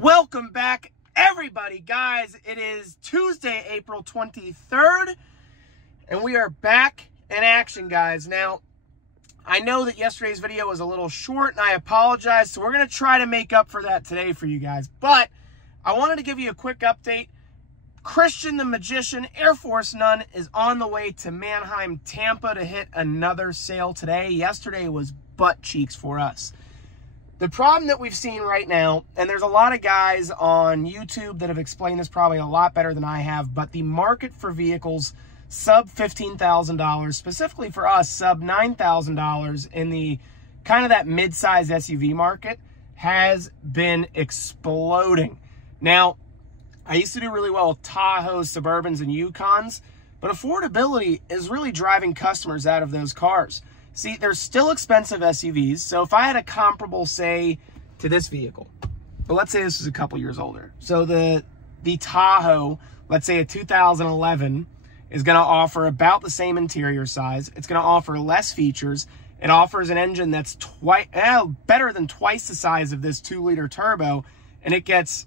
Welcome back, everybody. Guys, it is Tuesday, April 23rd, and we are back in action, guys. Now, I know that yesterday's video was a little short, and I apologize, so we're going to try to make up for that today for you guys. But I wanted to give you a quick update. Christian the Magician, Air Force None, is on the way to Mannheim, Tampa to hit another sale today. Yesterday was butt cheeks for us. The problem that we've seen right now, and there's a lot of guys on YouTube that have explained this probably a lot better than I have, but the market for vehicles sub $15,000, specifically for us, sub $9,000 in the kind of that mid-size SUV market has been exploding. Now, I used to do really well with Tahoes, Suburbans, and Yukons, but affordability is really driving customers out of those cars. See, they're still expensive SUVs, so if I had a comparable, say, to this vehicle, but let's say this is a couple years older. So the Tahoe, let's say a 2011, is going to offer about the same interior size. It's going to offer less features. It offers an engine that's better than twice the size of this 2-liter turbo, and it gets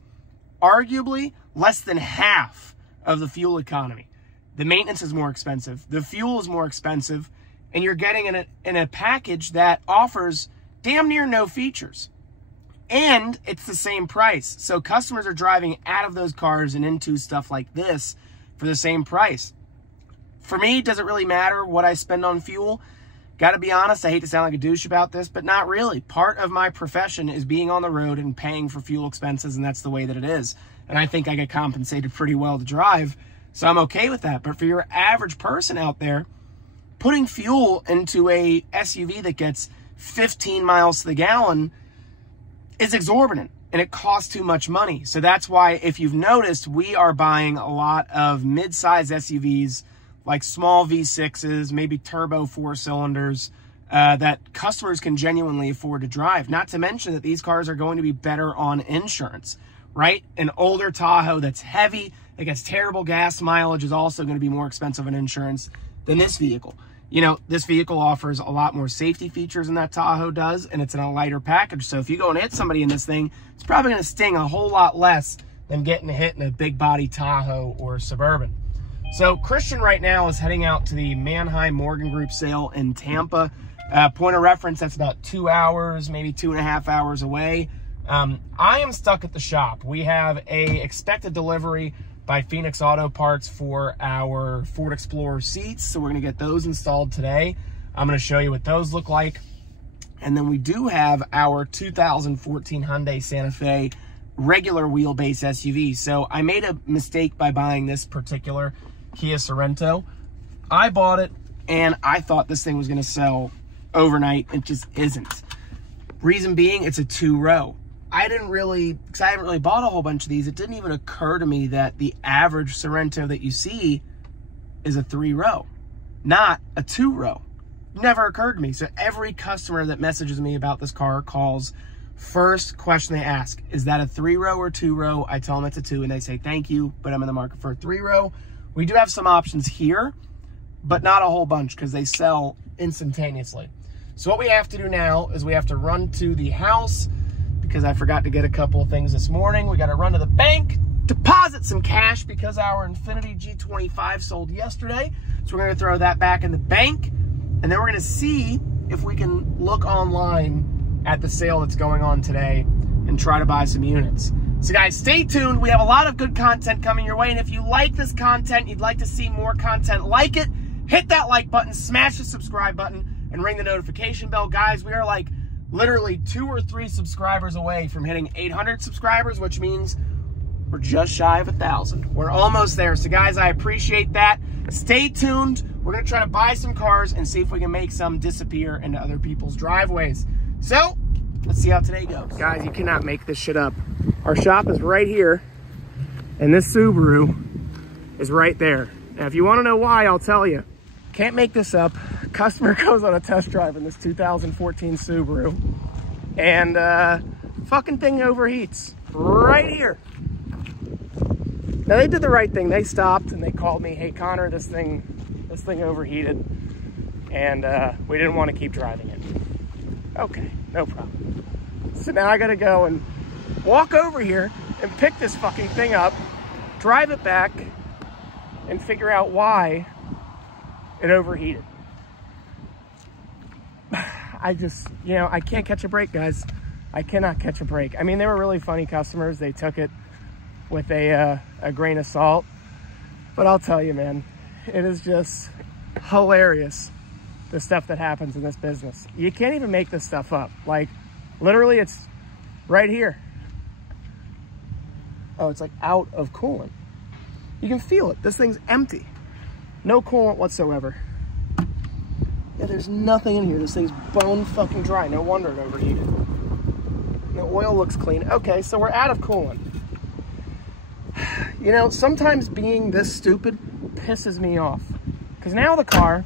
arguably less than half of the fuel economy. The maintenance is more expensive. The fuel is more expensive. And you're getting in a package that offers damn near no features. And it's the same price. So customers are driving out of those cars and into stuff like this for the same price. For me, does it really matter what I spend on fuel? Got to be honest, I hate to sound like a douche about this, but not really. Part of my profession is being on the road and paying for fuel expenses, and that's the way that it is. And I think I get compensated pretty well to drive, so I'm okay with that. But for your average person out there, putting fuel into a SUV that gets 15 miles to the gallon is exorbitant, and it costs too much money. So that's why, if you've noticed, we are buying a lot of mid-size SUVs, like small V6s, maybe turbo 4-cylinders, that customers can genuinely afford to drive. Not to mention that these cars are going to be better on insurance, right? An older Tahoe that's heavy, that gets terrible gas mileage, is also going to be more expensive on insurance than this vehicle. You know, this vehicle offers a lot more safety features than that Tahoe does, and it's in a lighter package. So if you go and hit somebody in this thing, it's probably going to sting a whole lot less than getting hit in a big body Tahoe or Suburban. So Christian right now is heading out to the Mannheim Morgan Group sale in Tampa. Point of reference, that's about 2 hours, maybe 2.5 hours away. I am stuck at the shop. We have a expected delivery by Phoenix Auto Parts for our Ford Explorer seats. So we're going to get those installed today. I'm going to show you what those look like. And then we do have our 2014 Hyundai Santa Fe regular wheelbase SUV. So I made a mistake by buying this particular Kia Sorento. I bought it and I thought this thing was going to sell overnight. It just isn't. Reason being, it's a 2-row. I haven't really bought a whole bunch of these. It didn't even occur to me that the average Sorento that you see is a 3-row, not a 2-row. Never occurred to me. So every customer that messages me about this car calls, first question they ask, is that a 3-row or 2-row? I tell them it's a 2, and they say, thank you, but I'm in the market for a 3-row. We do have some options here, but not a whole bunch because they sell instantaneously. So what we have to do now is we have to run to the house, because I forgot to get a couple of things this morning. We got to run to the bank, deposit some cash because our Infiniti G25 sold yesterday. So we're going to throw that back in the bank, and then we're going to see if we can look online at the sale that's going on today and try to buy some units. So guys, stay tuned. We have a lot of good content coming your way, and if you like this content, you'd like to see more content like it, hit that like button, smash the subscribe button, and ring the notification bell. Guys, we are like literally 2 or 3 subscribers away from hitting 800 subscribers, which means we're just shy of 1,000. We're almost there. So guys, I appreciate that. Stay tuned. We're going to try to buy some cars and see if we can make some disappear into other people's driveways. So let's see how today goes. Guys, you cannot make this shit up. Our shop is right here, and this Subaru is right there. Now, if you want to know why, I'll tell you. Can't make this up. Customer goes on a test drive in this 2014 Subaru, and fucking thing overheats right here. Now they did the right thing. They stopped and they called me, hey Connor, this thing overheated, and we didn't want to keep driving it. Okay, no problem. So now I gotta go and walk over here and pick this fucking thing up, drive it back, and figure out why it overheated. I just, you know, I can't catch a break, guys. I cannot catch a break. I mean, they were really funny customers. They took it with a grain of salt. But I'll tell you, man, it is just hilarious, the stuff that happens in this business. You can't even make this stuff up. Like, literally, it's right here. Oh, it's like out of coolant. You can feel it. This thing's empty. No coolant whatsoever. Yeah, there's nothing in here. This thing's bone fucking dry. No wonder it overheated. The oil looks clean. Okay, so we're out of coolant. You know, sometimes being this stupid pisses me off. Because now the car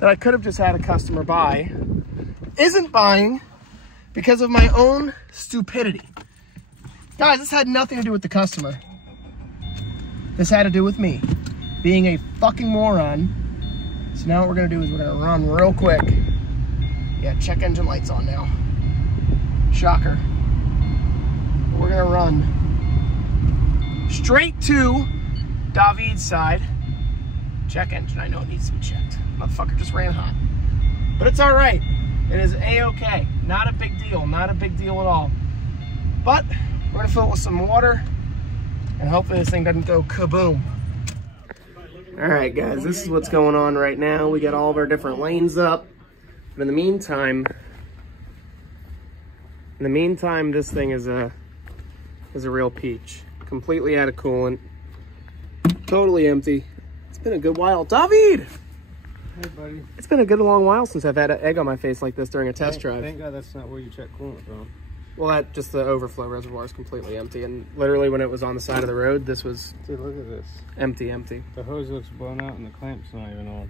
that I could have just had a customer buy isn't buying because of my own stupidity. Guys, this had nothing to do with the customer. This had to do with me being a fucking moron. So now what we're gonna do is we're gonna run real quick. Yeah, check engine lights on now. Shocker. We're gonna run straight to David's side. Check engine, I know it needs to be checked. Motherfucker just ran hot. But it's all right. It is a-okay. Not a big deal, not a big deal at all. But we're gonna fill it with some water and hopefully this thing doesn't go kaboom. All right, guys, this is what's going on right now. We got all of our different lanes up. But in the meantime, this thing is a real peach. Completely out of coolant. Totally empty. It's been a good while. David! Hey, buddy. It's been a good long while since I've had an egg on my face like this during a test drive. Thank God that's not where you check coolant from. Well, just the overflow reservoir is completely empty. And literally when it was on the side of the road, this was... Dude, look at this. Empty, empty. The hose looks blown out and the clamp's not even on.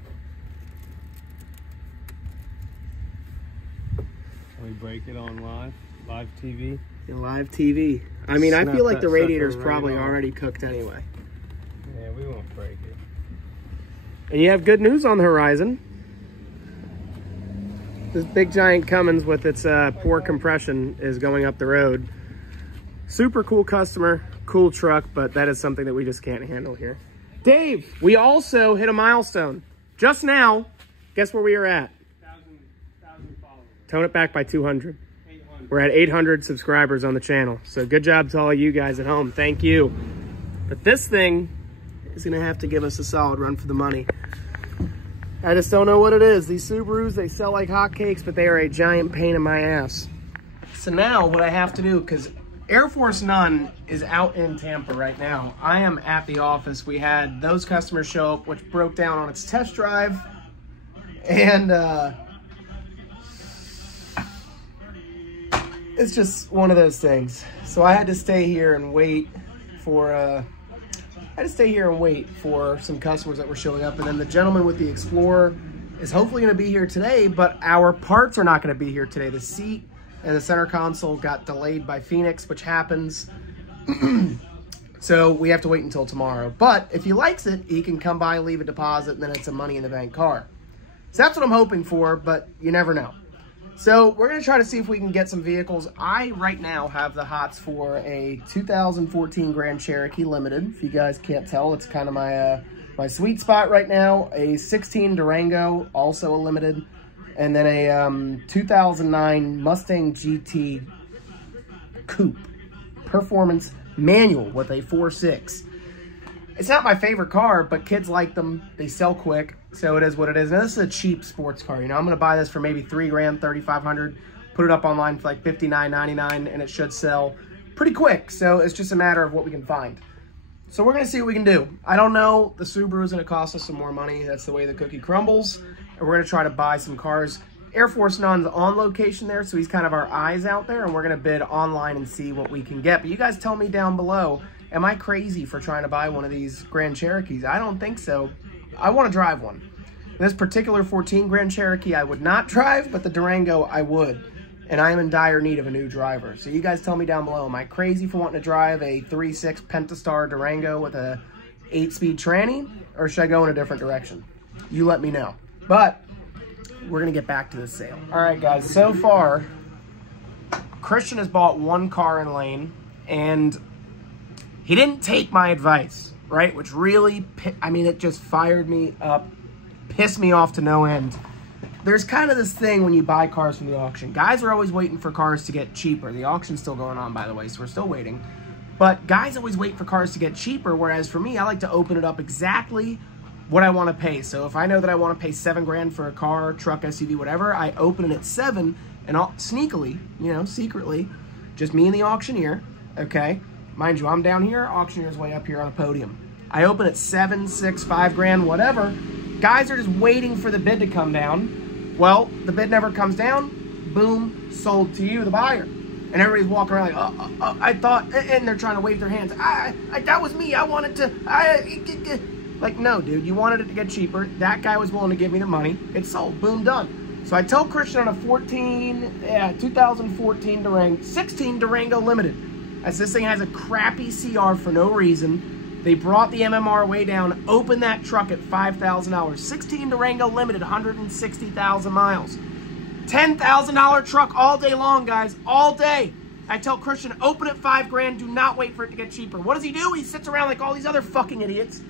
Can we break it on live TV? Yeah, live TV. I mean, I feel like the radiator's probably already cooked anyway. Yeah, we won't break it. And you have good news on the horizon. This big giant Cummins with its poor compression is going up the road. Super cool customer, cool truck, but that is something that we just can't handle here. Dave, we also hit a milestone. Just now, guess where we are at? 1,000 followers. Tone it back by 200. 800. We're at 800 subscribers on the channel. So good job to all you guys at home. Thank you. But this thing is gonna have to give us a solid run for the money. I just don't know what it is. These Subarus, they sell like hotcakes, but they are a giant pain in my ass. So now what I have to do, because Air Force None is out in Tampa right now. I am at the office. We had those customers show up, which broke down on its test drive. And it's just one of those things. So I had to stay here and wait for some customers that were showing up. And then the gentleman with the Explorer is hopefully going to be here today, but our parts are not going to be here today. The seat and the center console got delayed by Phoenix, which happens. So we have to wait until tomorrow. But if he likes it, he can come by, leave a deposit, and then it's a money in the bank car. So that's what I'm hoping for, but you never know. So we're going to try to see if we can get some vehicles. I, right now, have the hots for a 2014 Grand Cherokee Limited. If you guys can't tell, it's kind of my sweet spot right now. A 16 Durango, also a Limited. And then a 2009 Mustang GT Coupe. Performance manual with a 4.6. It's not my favorite car, but kids like them. They sell quick, so it is what it is. Now, this is a cheap sports car. You know, I'm going to buy this for maybe $3 grand, $3,500, put it up online for like $59.99, and it should sell pretty quick. So it's just a matter of what we can find. So we're going to see what we can do. I don't know. The Subaru is going to cost us some more money. That's the way the cookie crumbles. And we're going to try to buy some cars. Air Force None's on location there, so he's kind of our eyes out there, and we're going to bid online and see what we can get. But you guys tell me down below, am I crazy for trying to buy one of these Grand Cherokees? I don't think so. I want to drive one. This particular 14 Grand Cherokee I would not drive, but the Durango I would. And I am in dire need of a new driver. So you guys tell me down below, am I crazy for wanting to drive a 3.6 Pentastar Durango with a 8-speed tranny? Or should I go in a different direction? You let me know. But we're going to get back to this sale. All right, guys, so far, Christian has bought one car in lane, and he didn't take my advice, right? Which really, I mean, it just fired me up, pissed me off to no end. There's kind of this thing when you buy cars from the auction. Guys are always waiting for cars to get cheaper. The auction's still going on, by the way, so we're still waiting. But guys always wait for cars to get cheaper, whereas for me, I like to open it up exactly what I want to pay. So if I know that I want to pay $7 grand for a car, truck, SUV, whatever, I open it at 7, and I'll sneakily, you know, secretly, just me and the auctioneer, okay? Mind you, I'm down here, auctioneer's way up here on the podium. I open at 7, 6, 5 grand, whatever. Guys are just waiting for the bid to come down. Well, the bid never comes down. Boom, sold to you, the buyer. And everybody's walking around like, I thought, and they're trying to wave their hands. That was me. I wanted to, like, no, dude, you wanted it to get cheaper. That guy was willing to give me the money. It's sold. Boom, done. So I tell Christian on a 2014 Durango, 16 Durango Limited, as this thing has a crappy CR for no reason. They brought the MMR way down, opened that truck at $5,000. 16 Durango Limited, 160,000 miles. $10,000 truck all day long, guys, all day. I tell Christian, open at 5 grand, do not wait for it to get cheaper. What does he do? He sits around like all these other fucking idiots.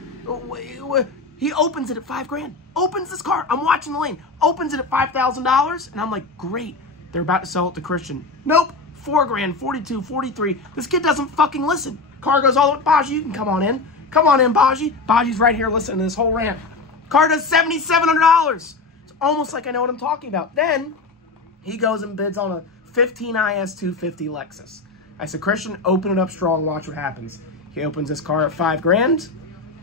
He opens it at 5 grand. Opens this car. I'm watching the lane. Opens it at $5,000, and I'm like, great. They're about to sell it to Christian. Nope. 4 grand, 42, 43. This kid doesn't fucking listen. Car goes all the way, Baji, you can come on in. Come on in, Baji. Baji's right here listening to this whole rant. Car does $7,700. It's almost like I know what I'm talking about. Then he goes and bids on a 15 IS 250 Lexus. I said, Christian, open it up strong, watch what happens. He opens this car at 5 grand.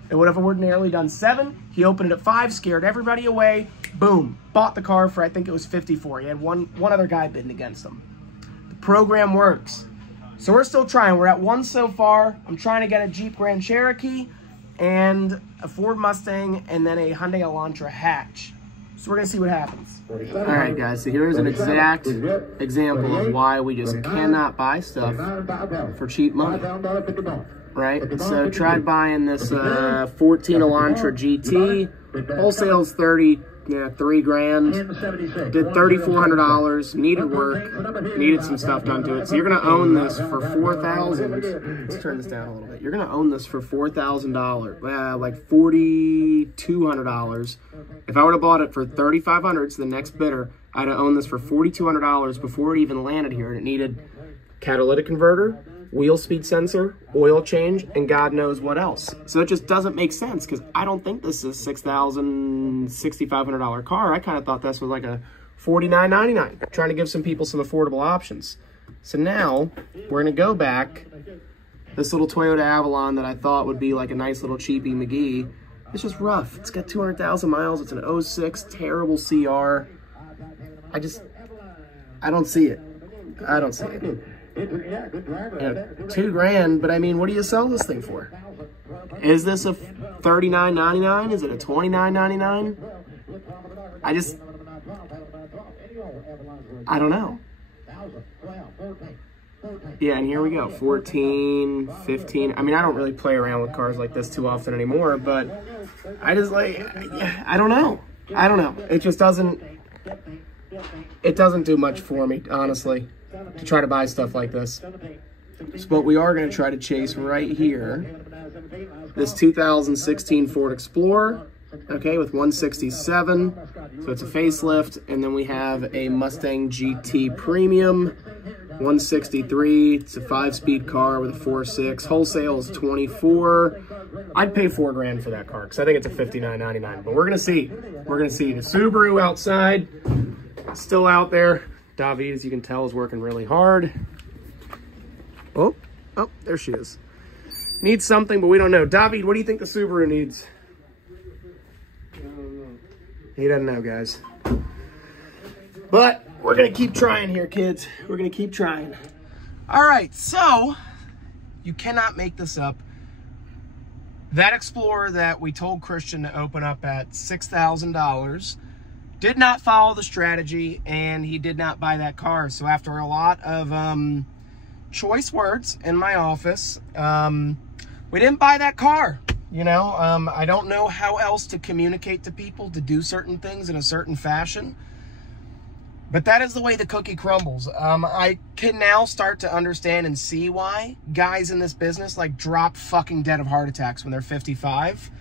It would have ordinarily done 7. He opened it at 5, scared everybody away. Boom. Bought the car for, I think it was 54. He had one other guy bidding against him. The program works. So we're still trying. We're at 1 so far. I'm trying to get a Jeep Grand Cherokee and a Ford Mustang and then a Hyundai Elantra hatch. So we're going to see what happens. All right, guys. So here's an exact example of why we just cannot buy stuff for cheap money. Right? So tried buying this 14 Elantra GT. Wholesale's 3 grand. Did $3,400. Needed work. Needed some stuff done to it. So you're gonna own this for $4,000. Let's turn this down a little bit. You're gonna own this for $4,000. Like $4,200. If I would have bought it for $3,500, so the next bidder, I'd have owned this for $4,200 before it even landed here. And it needed catalytic converter, wheel speed sensor, oil change, and God knows what else. So it just doesn't make sense because I don't think this is $6,000, $6,500 car. I kind of thought this was like a $49.99, trying to give some people some affordable options. So now we're going to go back. This little Toyota Avalon that I thought would be like a nice little cheapie McGee, it's just rough. It's got 200,000 miles. It's an 06, terrible CR. I don't see it. I don't see it. $2 grand, but I mean, what do you sell this thing for? Is this a $39.99? Is it a $29.99? I don't know. Yeah, and here we go, 14, 15. I mean, I don't really play around with cars like this too often anymore, but I don't know. It just doesn't do much for me, honestly, to try to buy stuff like this. So, but we are going to try to chase right here this 2016 Ford Explorer, okay, with 167. So it's a facelift, and then we have a Mustang GT Premium, 163. It's a 5-speed car with a 4.6. Wholesale is 24. I'd pay $4 grand for that car because I think it's a $59.99. But we're gonna see. We're gonna see the Subaru outside, still out there. David, as you can tell, is working really hard. Oh, there she is. Needs something, but we don't know. David, what do you think the Subaru needs? I don't know. He doesn't know, guys. But we're going to keep trying here, kids. We're going to keep trying. All right, so you cannot make this up. That Explorer that we told Christian to open up at $6,000 did not follow the strategy, and he did not buy that car. So after a lot of choice words in my office, we didn't buy that car. You know, I don't know how else to communicate to people to do certain things in a certain fashion. But that is the way the cookie crumbles. I can now start to understand and see why guys in this business like drop fucking dead of heart attacks when they're 55.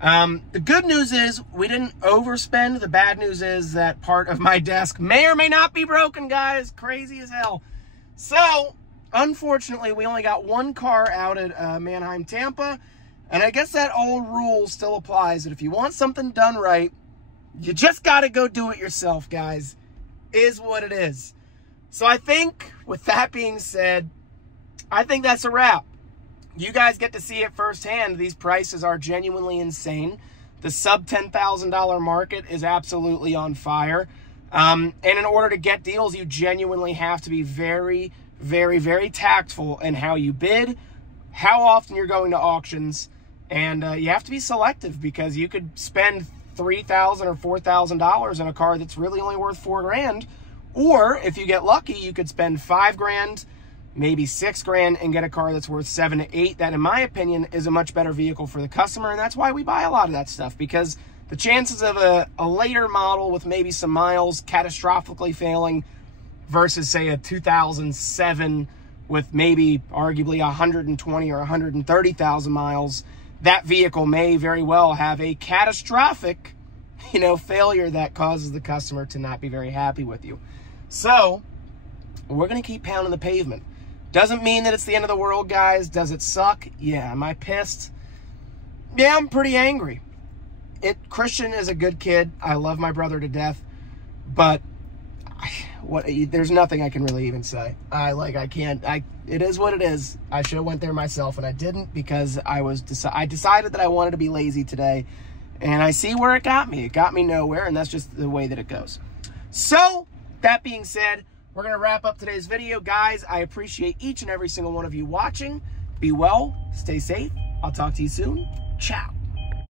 The good news is we didn't overspend. The bad news is that part of my desk may or may not be broken, guys. Crazy as hell. So, unfortunately, we only got one car out at Mannheim, Tampa. And I guess that old rule still applies, that if you want something done right, you just got to go do it yourself, guys. Is what it is. So I think, with that being said, I think that's a wrap. You guys get to see it firsthand. These prices are genuinely insane. The sub $10,000 market is absolutely on fire. And in order to get deals, you genuinely have to be very, very, very tactful in how you bid, how often you're going to auctions, and you have to be selective, because you could spend $3,000 or $4,000 in a car that's really only worth $4,000, or if you get lucky, you could spend $5,000, maybe $6,000, and get a car that's worth $7,000 to $8,000. That, in my opinion, is a much better vehicle for the customer, and that's why we buy a lot of that stuff, because the chances of a later model with maybe some miles catastrophically failing versus, say, a 2007 with maybe arguably 120 or 130,000 miles, that vehicle may very well have a catastrophic, failure that causes the customer to not be very happy with you. So, we're going to keep pounding the pavement. Doesn't mean that it's the end of the world, guys. Does it suck? Yeah. Am I pissed? Yeah, I'm pretty angry. Christian is a good kid. I love my brother to death. But there's nothing I can really even say. It is what it is. I should have went there myself, and I didn't, because I decided that I wanted to be lazy today, and I see where it got me. It got me nowhere, and that's just the way that it goes. So, that being said, we're going to wrap up today's video. Guys, I appreciate each and every single one of you watching. Be well, stay safe. I'll talk to you soon. Ciao.